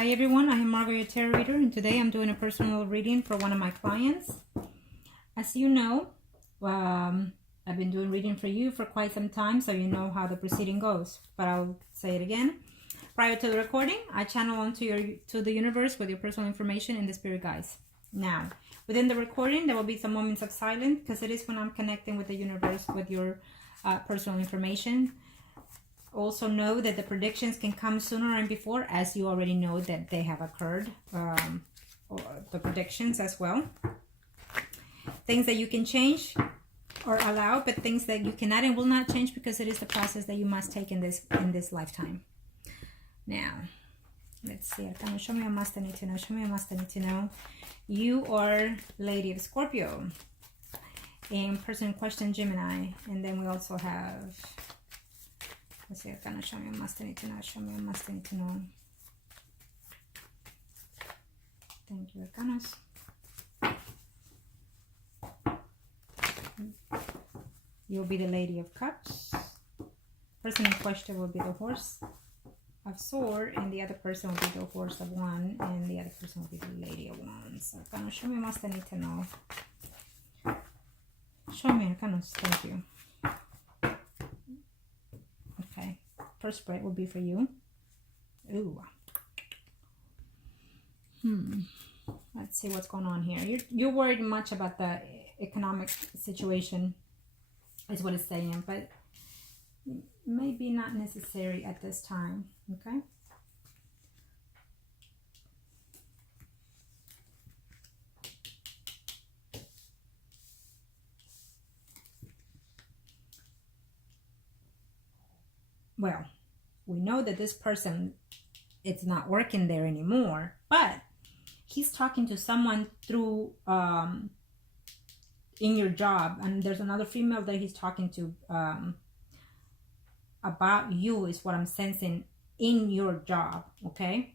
Hi everyone, I am Margourtarotreader and today I'm doing a personal reading for one of my clients. As you know, I've been doing reading for you for quite some time, so you know how the proceeding goes. But I'll say it again. Prior to the recording, I channel onto the universe with your personal information and the spirit guides. Now, within the recording, there will be some moments of silence because it is when I'm connecting with the universe with your personal information. Also know that the predictions can come sooner and before, as you already know that they have occurred, or the predictions as well. Things that you can change or allow, but things that you cannot and will not change because it is the process that you must take in this lifetime. Now, let's see. Show me a must I need to know. Show me a must I need to know. You are Lady of Scorpio. And person in question, Gemini. And then we also have... Let's see, show me a must I need to know. Show me a must I need to know. Thank you, Arcanos. You'll be the Lady of Cups. Person in question will be the Horse of Swords, and the other person will be the Horse of Wands, and the other person will be the Lady of Wands. Arcanos, show me a must I need to know. Show me, Arcanos. Thank you. First spread will be for you. Ooh. Let's see what's going on here. You're worried much about the economic situation, is what it's saying, but maybe not necessary at this time. Okay. Well, we know that this person, it's not working there anymore, but he's talking to someone through, in your job, and there's another female that he's talking to about you, is what I'm sensing, in your job, okay?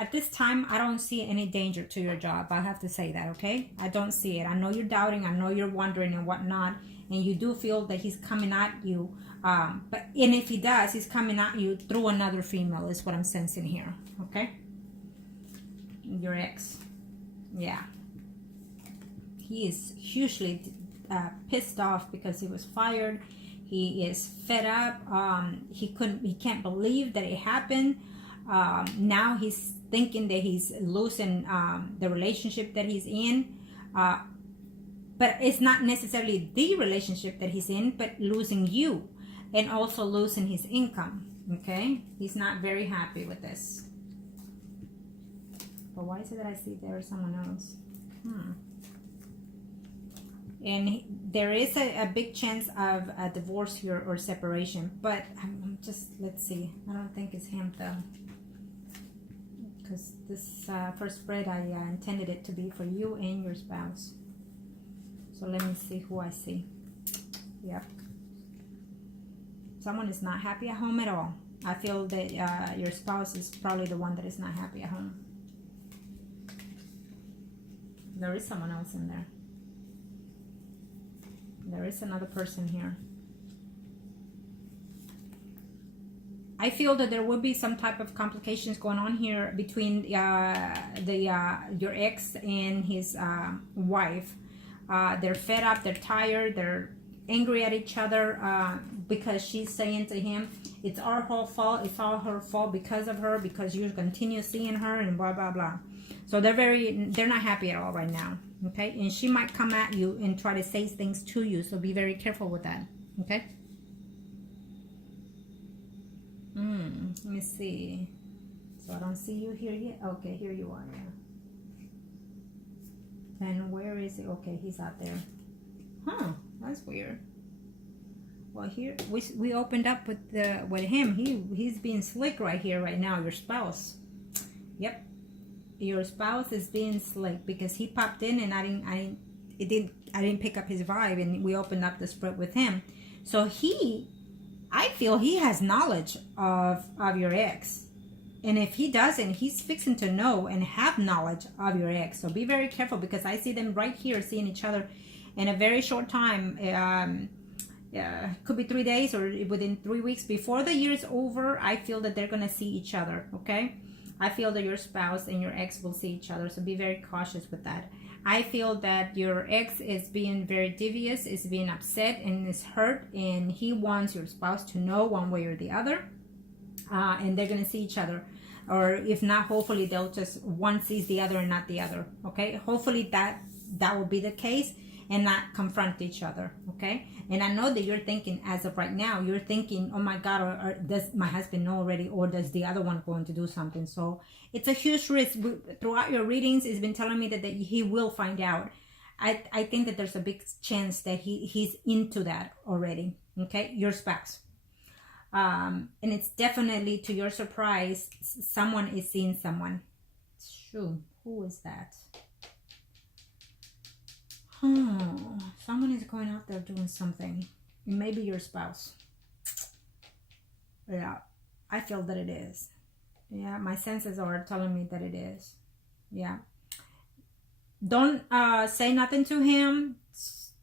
At this time, I don't see any danger to your job. I have to say that, okay? I don't see it. I know you're doubting. I know you're wondering and whatnot, and you do feel that he's coming at you. And if he does, he's coming at you through another female, is what I'm sensing here, okay? Your ex. Yeah. He is hugely pissed off because he was fired. He is fed up. He can't believe that it happened. Now he's thinking that he's losing the relationship that he's in. But it's not necessarily the relationship that he's in, but losing you. And also losing his income, okay? He's not very happy with this. But why is it that I see there is someone else? And there is a big chance of a divorce here or separation. But I'm just, let's see. I don't think it's him though. Because this first spread, I intended it to be for you and your spouse. So let me see who I see. Yep. Someone is not happy at home at all. I feel that your spouse is probably the one that is not happy at home. There is someone else in there. There is another person here. I feel that there will be some type of complications going on here between your ex and his wife. They're fed up, they're tired, they're angry at each other because she's saying to him, it's our whole fault, it's all her fault because of her, because you continue seeing her and blah blah blah. So they're not happy at all right now, okay? And she might come at you and try to say things to you, so be very careful with that, okay? Let me see. So I don't see you here yet. Okay, here you are. Yeah. And where is it? Okay, he's out there. Huh, that's weird. Well, here we opened up with him. He's being slick right here, right now. Your spouse. Yep, your spouse is being slick because he popped in and I didn't pick up his vibe, and we opened up the spread with him. So I feel he has knowledge of your ex. And if he doesn't, he's fixing to know and have knowledge of your ex. So be very careful because I see them right here seeing each other in a very short time. Could be 3 days or within 3 weeks. Before the year is over, I feel that they're going to see each other, okay? I feel that your spouse and your ex will see each other, so be very cautious with that. I feel that your ex is being very devious, is being upset and is hurt, and he wants your spouse to know one way or the other, and they're going to see each other. Or if not, hopefully they'll just one sees the other and not the other. Okay, hopefully that will be the case and not confront each other. Okay, and I know that you're thinking, as of right now, you're thinking, oh my God, or does my husband know already, or does the other one going to do something? So it's a huge risk. Throughout your readings, it's been telling me that he will find out. I think that there's a big chance that he's into that already. Okay, your spouse. And it's definitely, to your surprise, someone is seeing someone. Shoo, who is that? Someone is going out there doing something. Maybe your spouse. Yeah, I feel that it is. Yeah, my senses are telling me that it is. Yeah. Don't say nothing to him.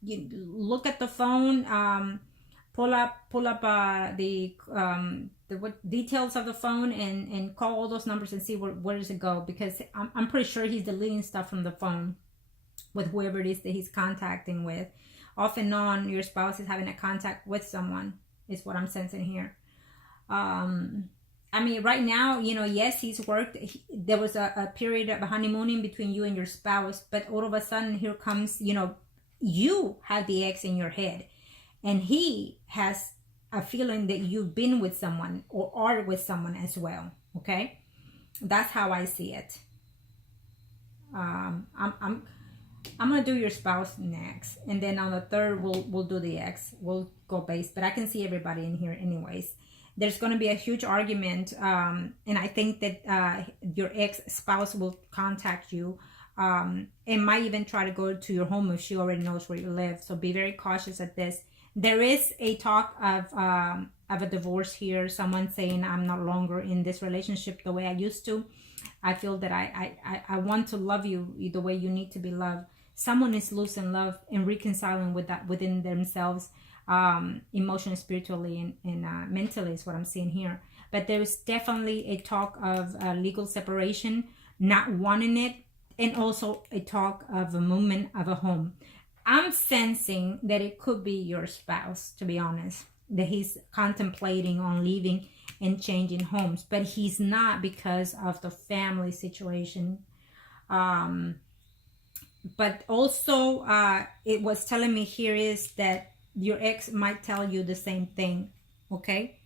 You look at the phone. Pull up the details of the phone and call all those numbers and see where does it go, because I'm pretty sure he's deleting stuff from the phone with whoever it is that he's contacting with. Off and on, your spouse is having a contact with someone, is what I'm sensing here. I mean, right now, yes, he's worked. There was a period of honeymooning between you and your spouse, but all of a sudden, here comes, you have the ex in your head, and he has a feeling that you've been with someone or are with someone as well. Okay, that's how I see it. I'm gonna do your spouse next, and then on the third we'll do the ex. We'll go base, but I can see everybody in here anyways. There's gonna be a huge argument, and I think that your ex-spouse will contact you, and might even try to go to your home if she already knows where you live. So be very cautious at this. There is a talk of a divorce here. Someone saying, I'm no longer in this relationship the way I used to. I feel that I want to love you the way you need to be loved. Someone is losing love and reconciling with that within themselves, emotionally, spiritually, and mentally is what I'm seeing here. But there is definitely a talk of legal separation, not wanting it, and also a talk of a movement of a home. I'm sensing that it could be your spouse, to be honest, that he's contemplating on leaving and changing homes, but he's not because of the family situation. But also, it was telling me here is that your ex might tell you the same thing. Okay,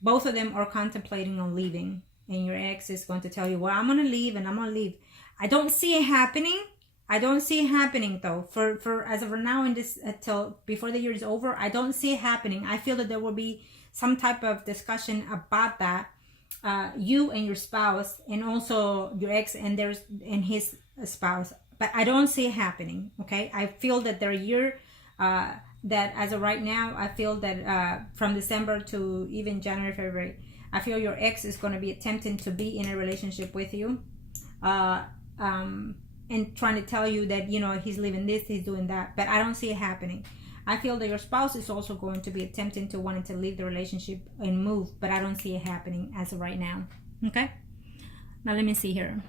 both of them are contemplating on leaving, and your ex is going to tell you, well, I'm going to leave and I'm going to leave. I don't see it happening. I don't see it happening though. For as of now, in this till before the year is over, I don't see it happening. I feel that there will be some type of discussion about that, you and your spouse, and also your ex and his spouse. But I don't see it happening. Okay, I feel that their year, that as of right now, I feel that from December to even January, February, I feel your ex is going to be attempting to be in a relationship with you. And trying to tell you that, he's living this, he's doing that. But I don't see it happening. I feel that your spouse is also going to be attempting to wanting to leave the relationship and move. But I don't see it happening as of right now. Okay? Now let me see here.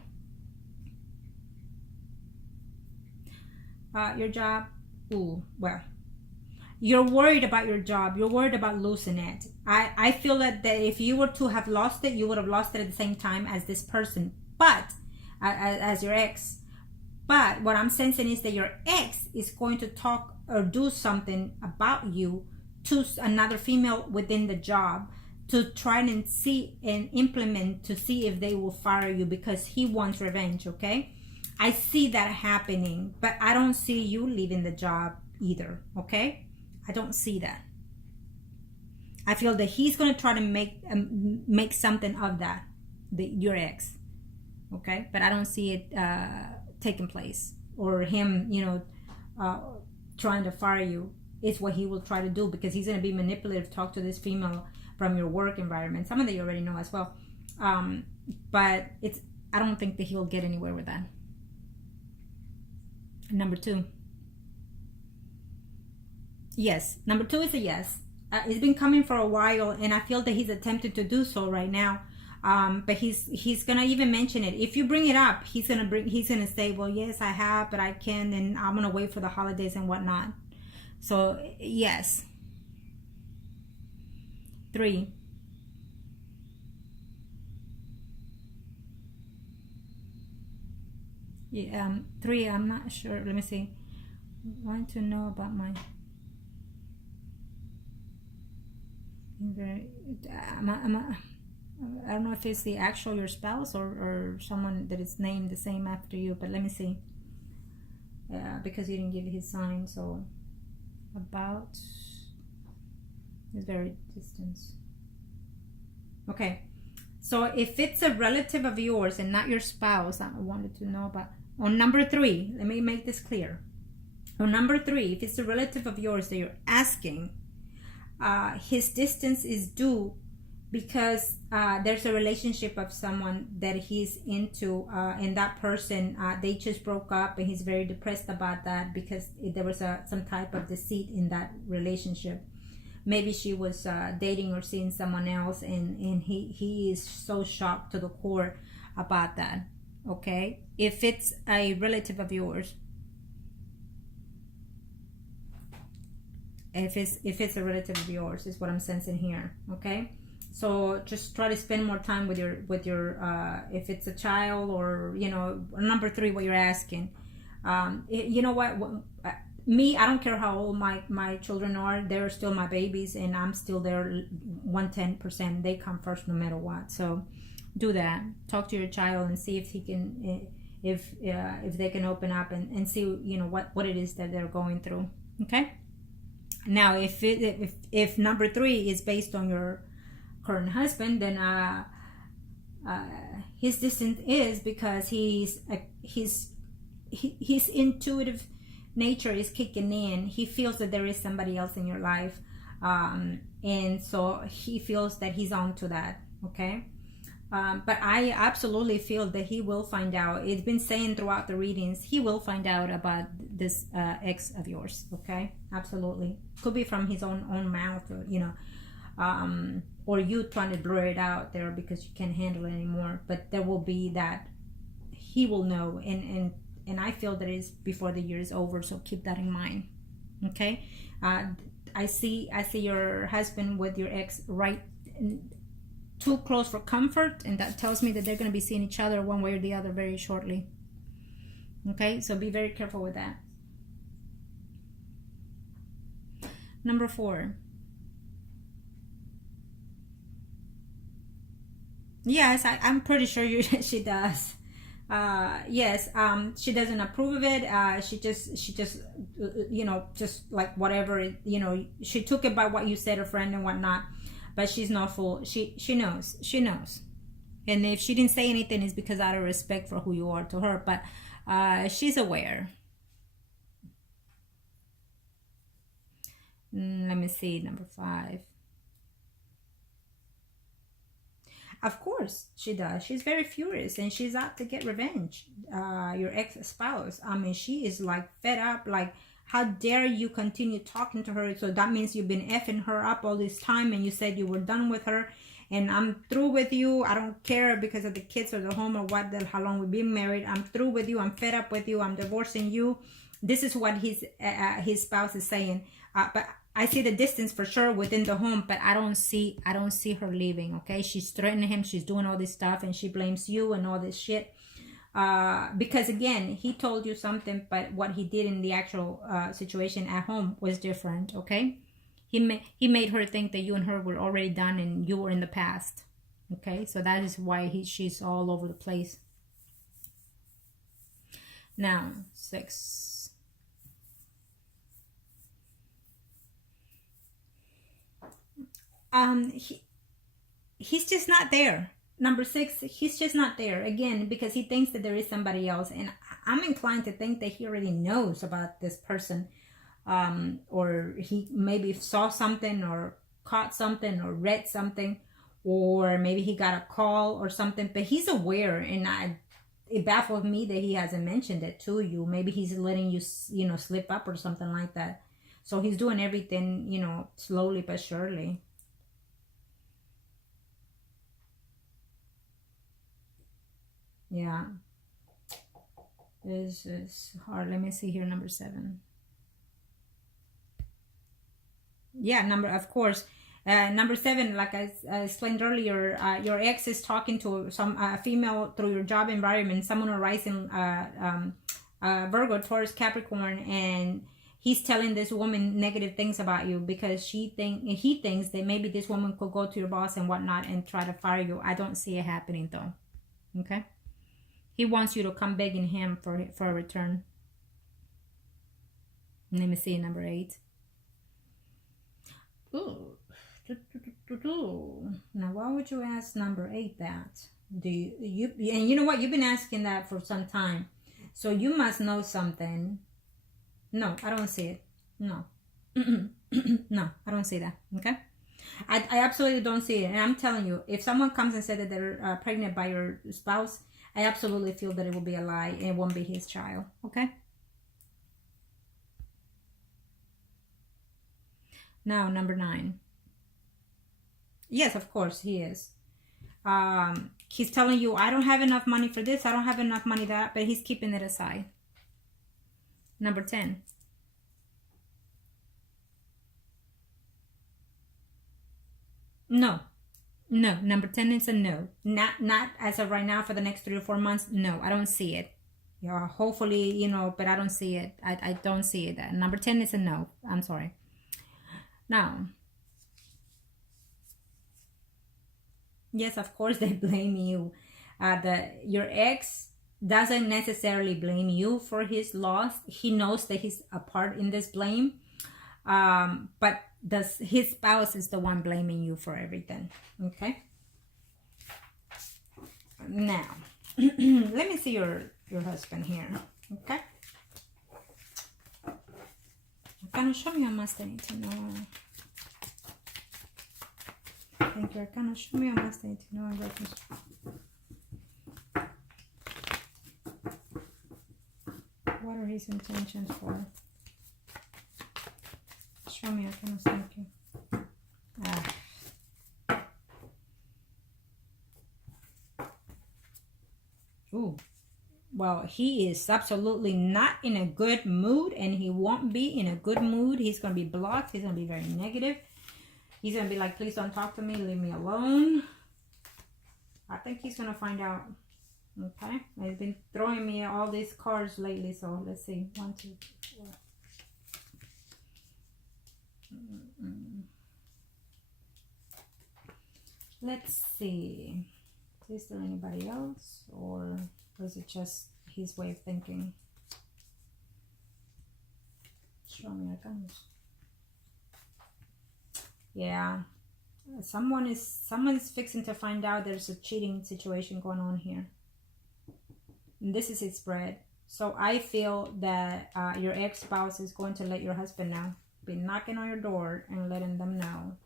Your job. Ooh, well. You're worried about your job. You're worried about losing it. I feel that if you were to have lost it, you would have lost it at the same time as this person. But, as your ex. But what I'm sensing is that your ex is going to talk or do something about you to another female within the job to try and see and implement to see if they will fire you because he wants revenge, okay? I see that happening, but I don't see you leaving the job either, okay? I don't see that. I feel that he's going to try to make something of that, your ex, okay? But I don't see it taking place, or him trying to fire you. Is what he will try to do, because he's going to be manipulative, talk to this female from your work environment, some of that you already know as well, but I don't think that he'll get anywhere with that. Number 2, yes, number 2 is a yes. It's been coming for a while, and I feel that he's attempted to do so right now. But he's gonna even mention it. If you bring it up, he's gonna say, well, yes, I have, but I can, and I'm gonna wait for the holidays and whatnot. So yes. 3. Yeah, 3, I'm not sure. Let me see. Want to know about my I don't know if it's the actual your spouse or someone that is named the same after you, but let me see. Because he didn't give his sign, so about is very distance. Okay, so if it's a relative of yours and not your spouse, I wanted to know about. On number 3, let me make this clear. On number 3, if it's a relative of yours that you're asking, his distance is due because there's a relationship of someone that he's into, and that person, they just broke up, and he's very depressed about that because there was some type of deceit in that relationship. Maybe she was dating or seeing someone else, and he is so shocked to the core about that. Okay, if it's a relative of yours, if it's a relative of yours, is what I'm sensing here. Okay, so just try to spend more time with your if it's a child, or number 3, what you're asking. You know what, me, I don't care how old my children are, they're still my babies, and I'm still there 110%. They come first no matter what. So do that. Talk to your child and see if he can, if they can open up and see what it is that they're going through. Okay, now if number 3 is based on your current husband, then his distance is because his intuitive nature is kicking in. He feels that there is somebody else in your life, and so he feels that he's on to that. Okay, but I absolutely feel that he will find out. It's been saying throughout the readings, he will find out about this ex of yours. Okay, absolutely. Could be from his own mouth, or or you trying to blur it out there because you can't handle it anymore. But there will be that he will know, and I feel that it's before the year is over, so keep that in mind. Okay, I see your husband with your ex right too close for comfort, and that tells me that they're going to be seeing each other one way or the other very shortly. Okay, so be very careful with that. Number 4. Yes, I'm pretty sure she does. Yes, she doesn't approve of it. She just just like whatever, she took it by what you said, a friend and whatnot, but she's not full. She knows, and if she didn't say anything, it's because out of respect for who you are to her, but she's aware. Let me see, number 5. Of course she does. She's very furious, and she's out to get revenge. Your ex-spouse, I mean, she is like fed up, like, how dare you continue talking to her? So that means you've been effing her up all this time, and you said you were done with her, and I'm through with you. I don't care because of the kids or the home or how long we've been married. I'm through with you. I'm fed up with you. I'm divorcing you. This is what his spouse is saying. But I see the distance for sure within the home, but I don't see her leaving. Okay, she's threatening him. She's doing all this stuff, and she blames you and all this shit. Because again, he told you something, but what he did in the actual situation at home was different. Okay, he made her think that you and her were already done and you were in the past. Okay, so that is why she's all over the place. Now 6. He's just not there. Number 6, he's just not there, again, because he thinks that there is somebody else, and I'm inclined to think that he already knows about this person, or he maybe saw something or caught something or read something, or maybe he got a call or something, but he's aware, and it baffles me that he hasn't mentioned it to you. Maybe he's letting you slip up or something like that. So he's doing everything slowly but surely. Yeah. This is hard. Let me see here, number 7. Yeah, of course. Number 7, like I explained earlier, your ex is talking to some female through your job environment, someone arising Virgo, Taurus, Capricorn, and he's telling this woman negative things about you because he thinks that maybe this woman could go to your boss and whatnot and try to fire you. I don't see it happening though. Okay, he wants you to come begging him for a return. Let me see number 8. Ooh. Now, why would you ask number 8 that? Do you and you know what? You've been asking that for some time, so you must know something. No, I don't see it. No, no, I don't see that. Okay, I absolutely don't see it, and I'm telling you, if someone comes and said that they're pregnant by your spouse, I absolutely feel that it will be a lie and it won't be his child. Okay. Now, number 9. Yes, of course, he is. He's telling you, I don't have enough money for this, I don't have enough money that, but he's keeping it aside. Number 10. No. No. Number 10 is a no. Not as of right now for the next 3 or 4 months. No, I don't see it. Yeah, hopefully, you know, but I don't see it. I don't see it. Number 10 is a no. I'm sorry. Now, yes, of course they blame you. Your ex doesn't necessarily blame you for his loss. He knows that he's a part in this blame, but his spouse is the one blaming you for everything. Okay. Now, let me see your husband here. Okay. Arcana, show me how much they need to know. Thank you, Arcana. Show me how much they need to know. What are his intentions for? Show me, Arcana. Thank you. Ooh. Well, he is absolutely not in a good mood, and he won't be in a good mood. He's going to be blocked. He's going to be very negative. He's going to be like, please don't talk to me. Leave me alone. I think he's going to find out. Okay. He's been throwing me all these cards lately, so let's see. 1, 2, 3, 4. Let's see. Is there anybody else, or is it just his way of thinking? Show me accounts. Yeah, someone's fixing to find out there's a cheating situation going on here. And this is his spread. So I feel that your ex-spouse is going to let your husband know. Be knocking on your door and letting them know.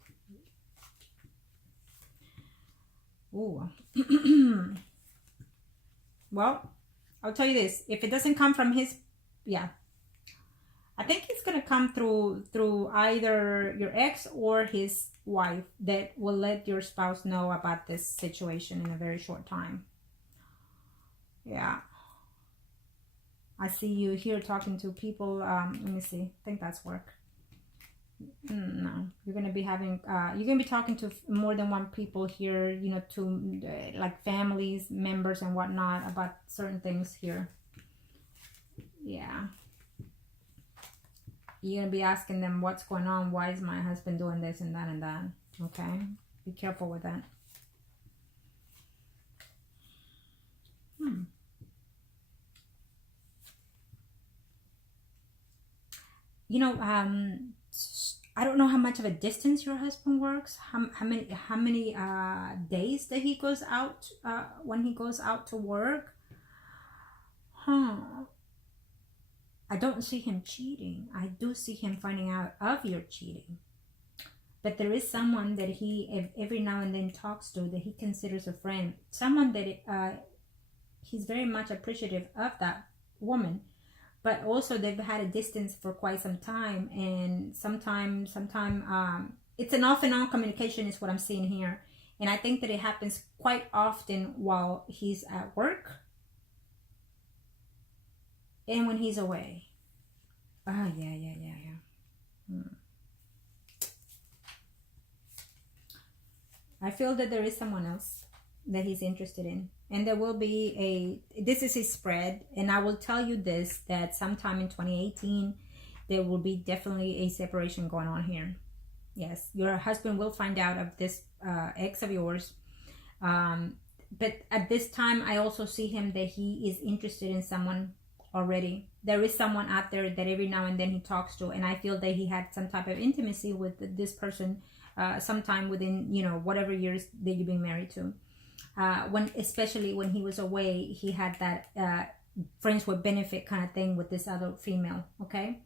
Ooh. Well, I'll tell you this. If it doesn't come from his, yeah, I think it's going to come through either your ex or his wife that will let your spouse know about this situation in a very short time. Yeah. I see you here talking to people. Let me see. I think that's work. No, you're gonna be having you're gonna be talking to more than one people here, you know, to like families, members and whatnot about certain things here. Yeah, you're gonna be asking them what's going on, why is my husband doing this and that. Okay, be careful with that. You know, I don't know how much of a distance your husband works. How many days that he goes out when he goes out to work. I don't see him cheating. I do see him finding out of your cheating. But there is someone that he every now and then talks to that he considers a friend. Someone that he's very much appreciative of that woman. But also they've had a distance for quite some time, and sometime it's an off and on communication is what I'm seeing here. And I think that it happens quite often while he's at work, and when he's away. Oh, yeah. I feel that there is someone else that he's interested in. And there will be this is his spread. And I will tell you this, that sometime in 2018, there will be definitely a separation going on here. Yes, your husband will find out of this ex of yours. But at this time, I also see him that he is interested in someone already. There is someone out there that every now and then he talks to. And I feel that he had some type of intimacy with this person sometime within, whatever years that you've been married to. Especially when he was away, he had that friends with benefit kind of thing with this other female. Okay.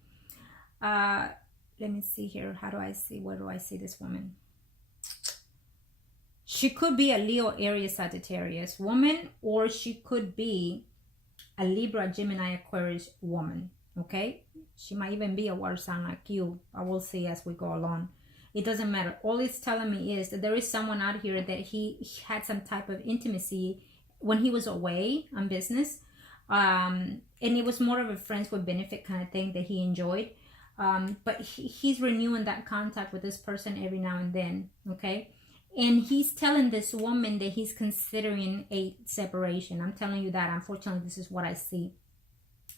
Let me see here. Where do I see this woman? She could be a Leo, Aries, Sagittarius woman, or she could be a Libra, Gemini, Aquarius woman. Okay. She might even be a water sign like you. I will see as we go along. It doesn't matter. All it's telling me is that there is someone out here that he had some type of intimacy when he was away on business. And it was more of a friends with benefit kind of thing that he enjoyed. But he's renewing that contact with this person every now and then. Okay. And he's telling this woman that he's considering a separation. I'm telling you that. Unfortunately, this is what I see.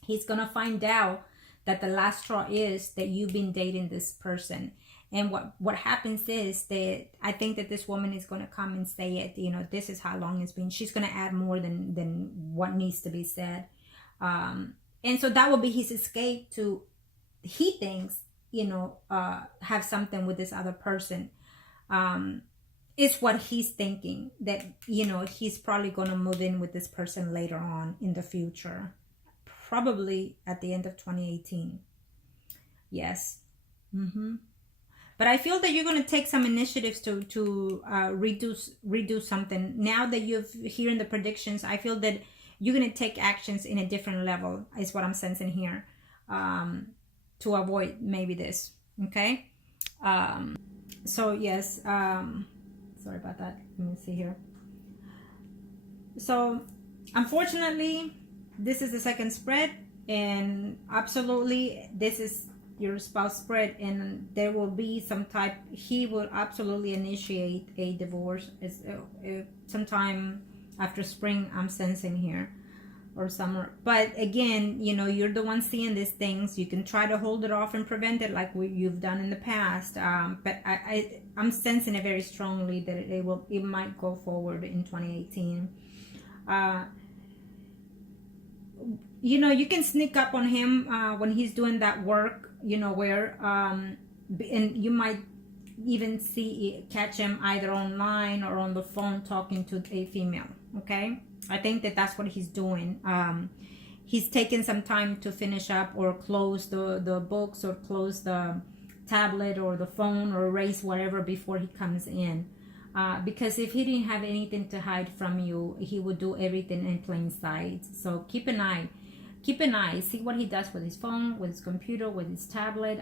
He's going to find out that the last straw is that you've been dating this person. And what happens is that I think that this woman is going to come and say it, this is how long it's been. She's going to add more than what needs to be said. And so that will be his escape to, he thinks, have something with this other person. It's what he's thinking, that, he's probably going to move in with this person later on in the future. Probably at the end of 2018. Yes. But I feel that you're going to take some initiatives to redo something. Now that you've hearing the predictions, I feel that you're going to take actions in a different level, is what I'm sensing here, to avoid maybe this. Okay. So yes, sorry about that. Let me see here. So unfortunately, this is the second spread, and absolutely this is your spouse spread, and there will be some type, he will absolutely initiate a divorce sometime after spring, I'm sensing here, or summer. But again, you're the one seeing these things. You can try to hold it off and prevent it like you've done in the past, but I'm sensing it very strongly that it might go forward in 2018. You can sneak up on him when he's doing that work, where and you might even catch him either online or on the phone talking to a female. Okay, I think that that's what he's doing. He's taking some time to finish up or close the books, or close the tablet or the phone, or erase whatever before he comes in, because if he didn't have anything to hide from you, he would do everything in plain sight. So keep an eye, see what he does with his phone, with his computer, with his tablet.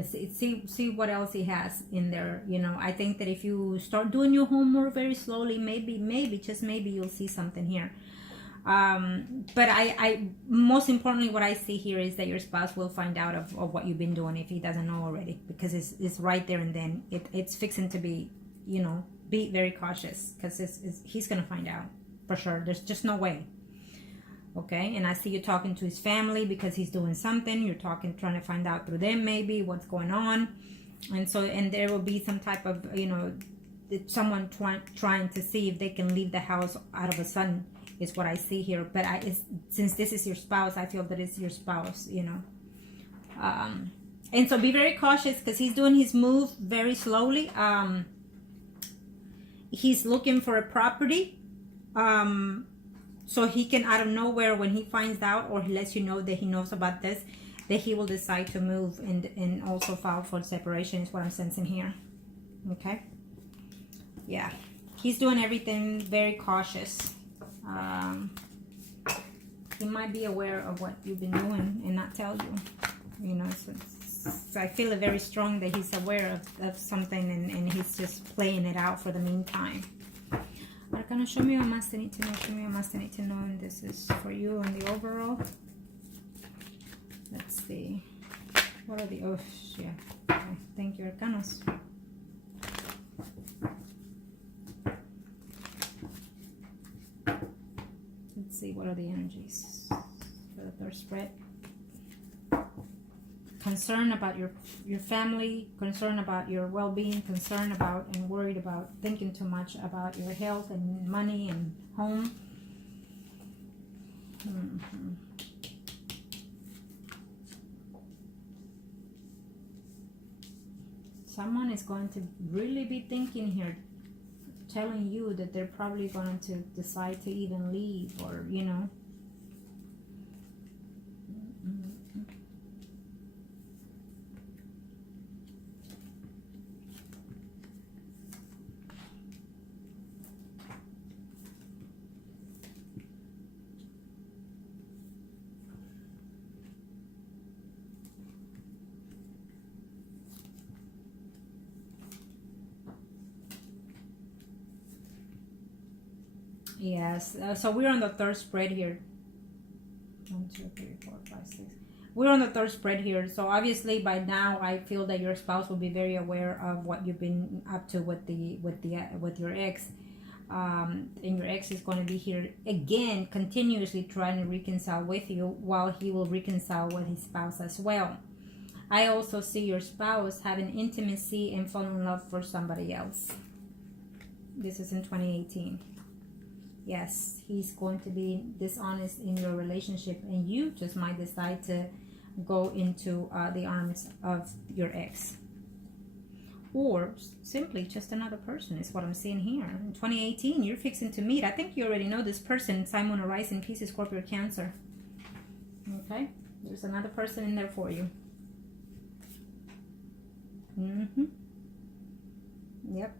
See what else he has in there. I think that if you start doing your homework very slowly, maybe just maybe you'll see something here. But I most importantly, what I see here is that your spouse will find out of what you've been doing if he doesn't know already, because it's right there and then. It's fixing to be, be very cautious, because he's gonna find out for sure. There's just no way. Okay, and I see you talking to his family because he's doing something. You're trying to find out through them maybe what's going on, and there will be some type of someone trying to see if they can leave the house out of a sudden, is what I see here. But since this is your spouse, I feel that it's your spouse, and so be very cautious, because he's doing his move very slowly. He's looking for a property. So he can, out of nowhere, when he finds out or he lets you know that he knows about this, that he will decide to move and also file for separation, is what I'm sensing here. Okay? Yeah. He's doing everything very cautious. He might be aware of what you've been doing and not tell you. So I feel it very strong that he's aware of something, and he's just playing it out for the meantime. Arcana, show me what must I need to know. Show me what must I need to know. And this is for you on the overall. Let's see. What are the... Oh, yeah. Okay. Thank you, Arcanos. Let's see. What are the energies for the third spread? Concern about your family, concern about your well-being, concern about and worried about, thinking too much about your health and money and home. Someone is going to really be thinking here, telling you that they're probably going to decide to even leave, or, you know. Yes, so we're on the third spread here. 1, 2, 3, 4, 5, 6. We're on the third spread here. So obviously by now I feel that your spouse will be very aware of what you've been up to with your ex. And your ex is going to be here again, continuously trying to reconcile with you, while he will reconcile with his spouse as well. I also see your spouse having intimacy and falling in love for somebody else. This is in 2018. Yes, he's going to be dishonest in your relationship, and you just might decide to go into the arms of your ex. Or simply just another person is what I'm seeing here. In 2018, you're fixing to meet. I think you already know this person, Simon, a rising Pisces, Scorpio, Cancer. Okay? There's another person in there for you. Yep.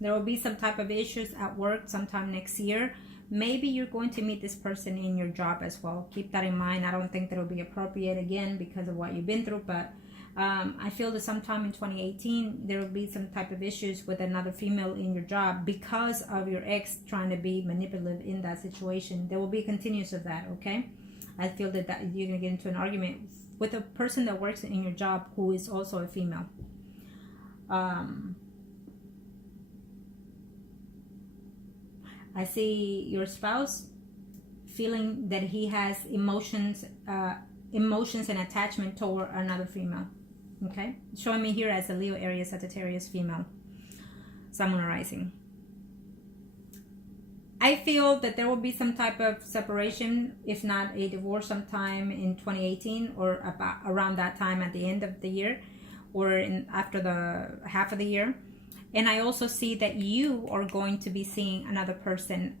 There will be some type of issues at work sometime next year. Maybe you're going to meet this person in your job as well. Keep that in mind. I don't think that will be appropriate again because of what you've been through, but I feel that sometime in 2018 there will be some type of issues with another female in your job because of your ex trying to be manipulative in that situation. There will be continuous of that, okay? I feel that you're going to get into an argument with a person that works in your job who is also a female. I see your spouse feeling that he has emotions and attachment toward another female. Okay, showing me here as a Leo, Aries, Sagittarius female, Sun, Moon, Rising. I feel that there will be some type of separation, if not a divorce, sometime in 2018 or about around that time at the end of the year, or after the half of the year. And I also see that you are going to be seeing another person.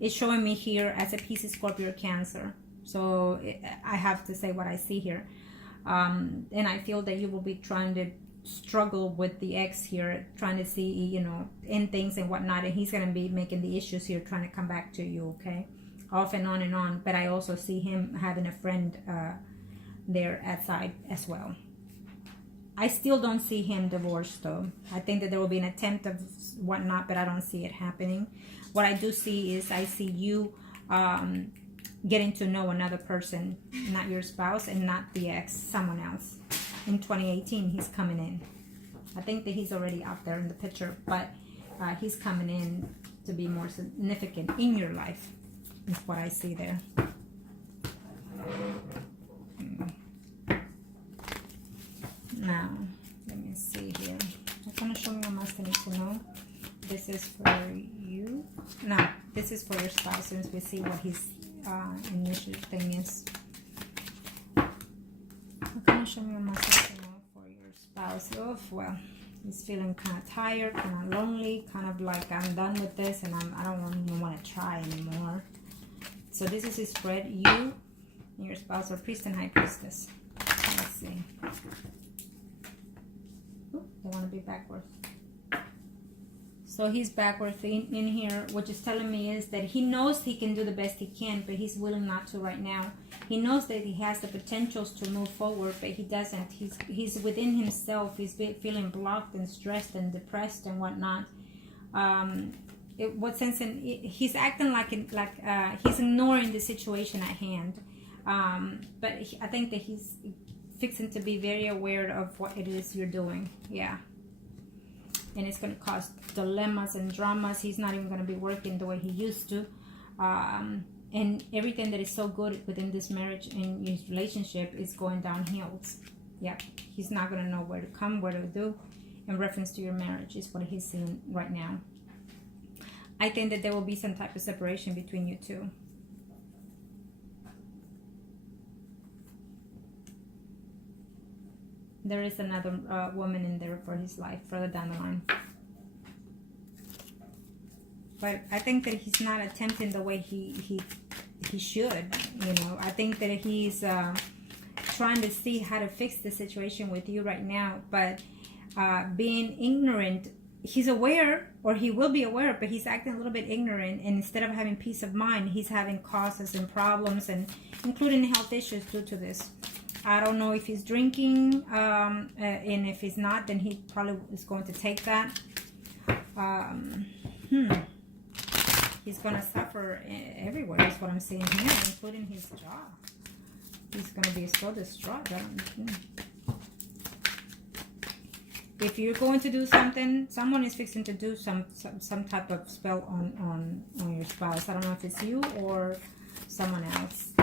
It's showing me here as a Pisces, Scorpio, Cancer. So I have to say what I see here. And I feel that you will be trying to struggle with the ex here, trying to see, you know, end things and whatnot. And he's going to be making the issues here, trying to come back to you, okay? Off and on and on. But I also see him having a friend there at side as well. I still don't see him divorced though. I think that there will be an attempt of whatnot, but I don't see it happening. What I do see is I see you getting to know another person, not your spouse and not the ex, someone else. In 2018, he's coming in. I think that he's already out there in the picture, but he's coming in to be more significant in your life, is what I see there. Now, let me see here. I'm going to show me what else I need to know. This is for you. No, this is for your spouse, since we see what his initial thing is. I'm going to show me what else I need to know for your spouse. Oh, well, he's feeling kind of tired, kind of lonely, kind of like, I'm done with this and I don't even want to try anymore. So this is his spread. You and your spouse are priest and high priestess. Let's see. They want to be backwards. So he's backwards in here, which is telling me is that he knows he can do the best he can, but he's willing not to right now. He knows that he has the potentials to move forward, but he doesn't. He's within himself. He's feeling blocked and stressed and depressed and whatnot. He's acting like he's ignoring the situation at hand. But I think that he's fixing to be very aware of what it is you're doing. Yeah. And it's going to cause dilemmas and dramas. He's not even going to be working the way he used to. And everything that is so good within this marriage and his relationship is going downhill. Yeah. He's not going to know where to come, where to do. In reference to your marriage is what he's seeing right now. I think that there will be some type of separation between you two. There is another woman in there for his life further down the line. But I think that he's not attempting the way he should, you know. I think that he's trying to see how to fix the situation with you right now. But being ignorant, he's aware, or he will be aware, but he's acting a little bit ignorant. And instead of having peace of mind, he's having causes and problems, and including health issues due to this. I don't know if he's drinking, and if he's not, then he probably is going to take that. He's going to suffer everywhere, is what I'm seeing here, including his job. He's going to be so distraught. If you're going to do something, someone is fixing to do some type of spell on your spouse. I don't know if it's you or someone else.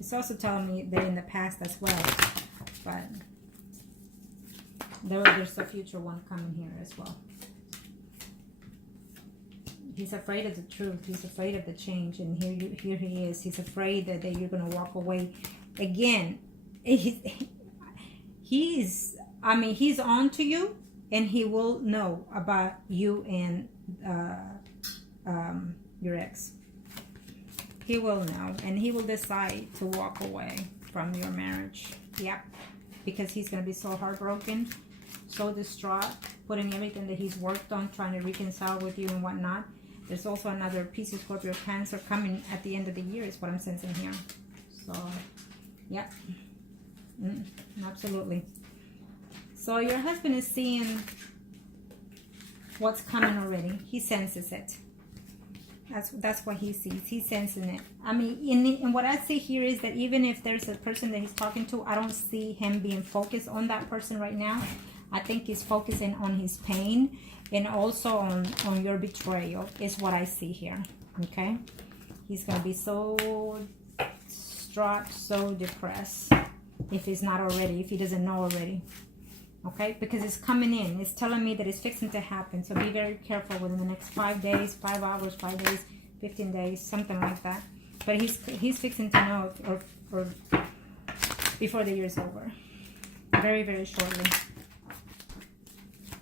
It's also telling me that in the past as well, but there's a future one coming here as well. He's afraid of the truth. He's afraid of the change, and here he is. He's afraid that you're going to walk away again. He's on to you, and he will know about you and your ex. He will know, and he will decide to walk away from your marriage. Yep, because he's going to be so heartbroken, so distraught, putting everything that he's worked on, trying to reconcile with you and whatnot. There's also another piece of Scorpio Cancer coming at the end of the year, is what I'm sensing here. So, yeah, absolutely. So your husband is seeing what's coming already. He senses it. That's what he sees. He's sensing it. I mean, and what I see here is that even if there's a person that he's talking to, I don't see him being focused on that person right now. I think he's focusing on his pain and also on your betrayal is what I see here. Okay? He's going to be so distraught, so depressed, if he's not already, if he doesn't know already. Okay? Because it's coming in. It's telling me that it's fixing to happen. So be very careful within the next 5 days, 5 hours, 5 days, 15 days, something like that. But he's fixing to know or before the year's over. Very, very shortly.